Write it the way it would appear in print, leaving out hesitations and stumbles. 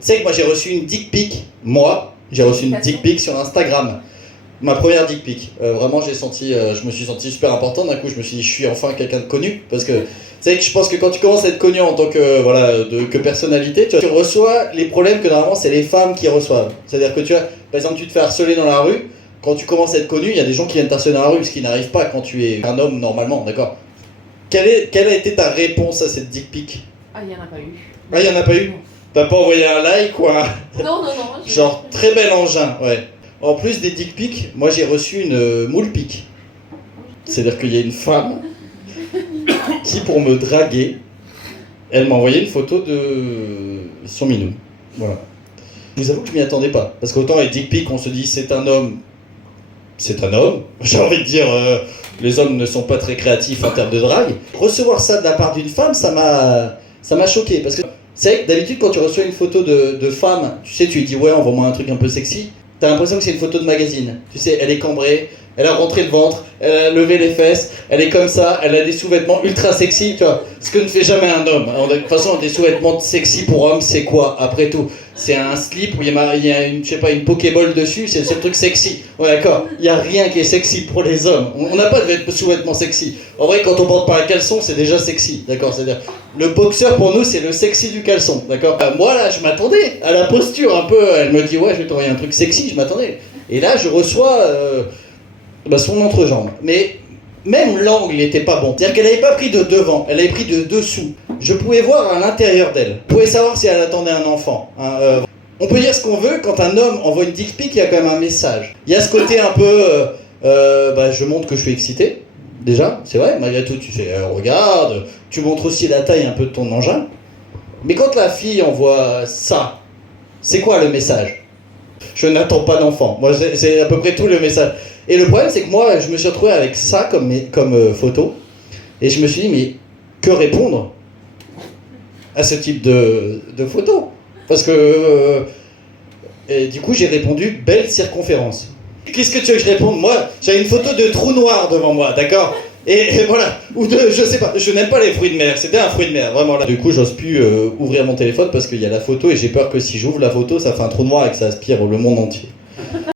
sais que moi j'ai reçu une dick pic, j'ai reçu une dick pic sur Instagram. Ma première dick pic. Vraiment, je me suis senti super important. D'un coup, je me suis dit, je suis enfin quelqu'un de connu. Parce que, tu sais, que je pense que quand tu commences à être connu en tant que, que personnalité, tu reçois les problèmes que normalement, c'est les femmes qui reçoivent. C'est-à-dire que tu vois, par exemple, tu te fais harceler dans la rue. Quand tu commences à être connu, il y a des gens qui viennent t'harceler dans la rue, ce qui n'arrive pas quand tu es un homme normalement, d'accord? Quelle a été ta réponse à cette dick pic? Ah, il n'y en a pas eu. Ah, il n'y en a pas eu? T'as pas envoyé un like ou un... Non. Genre, très bel engin, ouais. En plus des dick pics, moi j'ai reçu une moule pic. C'est-à-dire qu'il y a une femme qui, pour me draguer, elle m'a envoyé une photo de son minou. Voilà. Je vous avoue que je m'y attendais pas. Parce qu'autant les dick pics, on se dit c'est un homme. C'est un homme. J'ai envie de dire, les hommes ne sont pas très créatifs en termes de drague. Recevoir ça de la part d'une femme, ça m'a choqué. Parce que c'est vrai que d'habitude, quand tu reçois une photo de femme, tu sais, tu lui dis ouais, envoie-moi un truc un peu sexy. T'as l'impression que c'est une photo de magazine. Tu sais, elle est cambrée, elle a rentré le ventre, elle a levé les fesses, elle est comme ça, elle a des sous-vêtements ultra sexy, tu vois. Ce que ne fait jamais un homme. De toute façon, des sous-vêtements sexy pour homme, c'est quoi, après tout? C'est un slip où il y a une, je sais pas, une Pokéball dessus, c'est le seul truc sexy. Ouais, d'accord. Il n'y a rien qui est sexy pour les hommes. On n'a pas de sous-vêtements sexy. En vrai, quand on porte pas un caleçon, c'est déjà sexy, d'accord? C'est-à-dire, le boxeur pour nous, c'est le sexy du caleçon, d'accord? Moi là, je m'attendais à la posture un peu. Elle me dit, ouais, je vais t'envoyer un truc sexy, je m'attendais. Et là, je reçois son entrejambe. Mais même l'angle n'était pas bon. C'est-à-dire qu'elle n'avait pas pris de devant, elle avait pris de dessous. Je pouvais voir à l'intérieur d'elle. Je pouvais savoir si elle attendait un enfant. On peut dire ce qu'on veut, quand un homme envoie une dick pic, il y a quand même un message. Il y a ce côté un peu, je montre que je suis excité. Déjà, c'est vrai, malgré tout, tu fais, regarde, tu montres aussi la taille un peu de ton engin. Mais quand la fille envoie ça, c'est quoi le message? Je n'attends pas d'enfant. Moi, c'est à peu près tout le message. Et le problème, c'est que moi, je me suis retrouvé avec ça comme photo. Et je me suis dit, mais que répondre à ce type de photo? Parce que, et du coup, j'ai répondu, belle circonférence. Qu'est-ce que tu veux que je réponde? Moi, j'avais une photo de trou noir devant moi, d'accord? Et voilà, ou de, je sais pas, je n'aime pas les fruits de mer, c'était un fruit de mer, vraiment là. Du coup, j'ose plus ouvrir mon téléphone parce qu'il y a la photo et j'ai peur que si j'ouvre la photo, ça fait un trou noir et que ça aspire le monde entier.